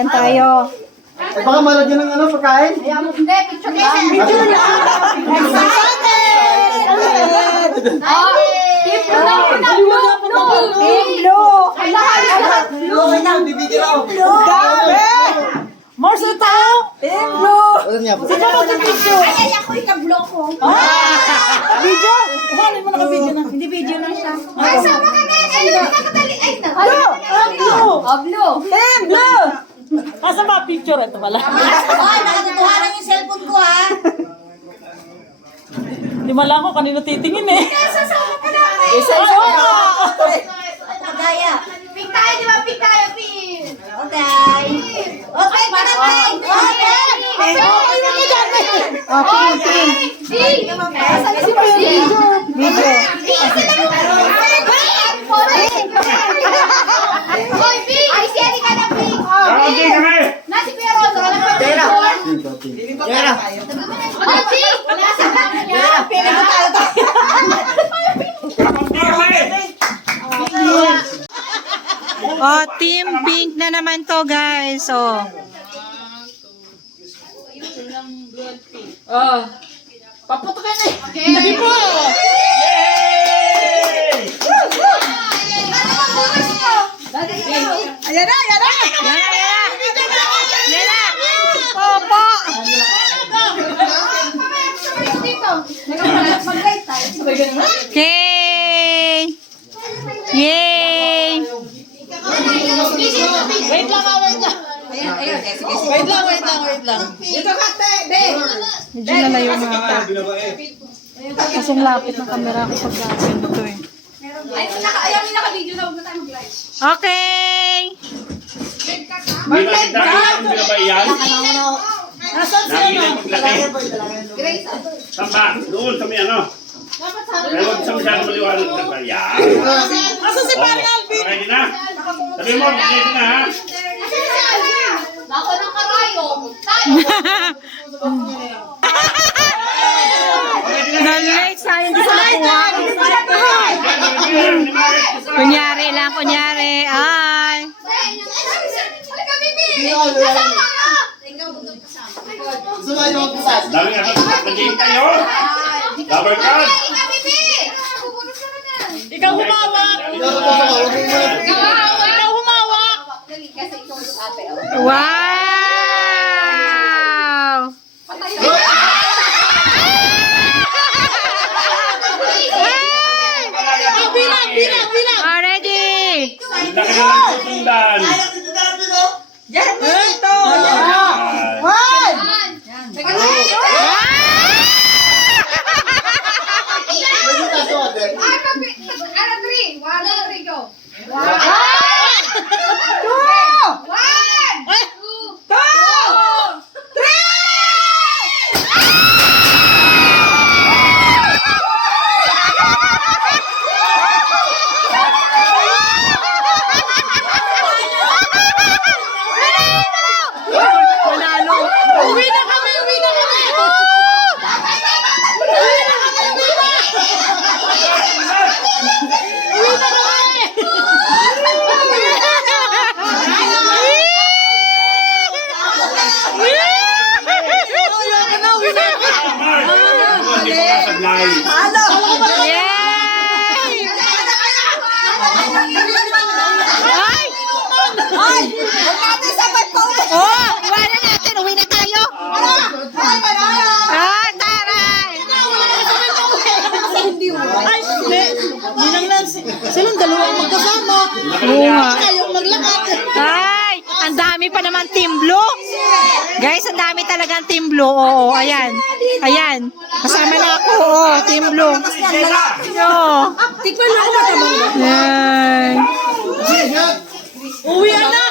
Ayan tayo. Eh, baka malagyan ng ano, pagkain? Hindi, picture kayo. Picture lang! Excited! Team Blue. Team Blue! Gabi! Morse tao! Team Blue! Ano niya po? Sino mo picture? Ay, ako ika-block ko. Video? Kuhanin mo naka-video na. Hindi video na siya. Ay, sama ka na. Ay, nakakatali. Ay, na. Blue! Blue. Team Blue! Asa ba picture? Ito pala. Ay, nakatutuhanan yung cellphone ko, ha? Hindi mala ko kanino titingin eh. Sasama ka na. Ay, Pink tayo, di ba? Pink tayo, pink. Okay. Okay, panatay. Okay. Pink. Asan na si Pink? video. Hoy, Pink! Ay, si Erika na, Pink! Okay kami. Nasi Kuya Rosa, wala pa Tera. picture. Tera. Hoy, Pink! Nasa kami niya. Kapunti kami. Oh, team pink na naman to, guys. Oh. Oh. Paputokin eh. Hindi po. Ayan na, ayan na. Ayan na. Popo. Okay. Yay. Wait lang, wait lang. Wait lang. Medyo nalayo na ako. Kasing lapit ng camera ko pag ito eh. Ayaw yung naka-video na, huwag na tayo mag-live. Okay. Hindi na kita hindi na ba iyan? Nakikita yung paglaki. Saan ba? Doon sa may ano. Pero huwag sa masyadong maliwanag na ba? Yan. Asa si Pari Alvin? Okay na. Sabi mo, okay na ha. Ako ng karayong. Tayo. Non-late tayo hindi sa nakuha. Kunyari lang, kunyari. Ay. Halika, Bibi. Kasama ka. Gusto mo yung magpasas? Dami nga nag-game kayo. Rubber card. Halika, Bibi. Bubulot ka na na. Ikaw humawak. Ikaw humawak. Dali, kasi ikaw yung ate. Wow. Bilang. Already. Ang laki na lang susundan. Ito. Manalo. Uwi na kami. Hindi pa kasablay. Yay! Ay! Oh, wala natin. Uwi na tayo. Ah, taray! Ay, hindi. Ninang Nancy. Silang dalawang magkasama. Oo nga. Kayong maglakad. Ay, ang dami pa naman Team Blue. Guys, ang dami talagang Team Blue. Oo, ayan. Ayan. Kasama na ako. Oo, Team Blue. Oo. Tikman mo ako matamang. Ayan. Uwi na.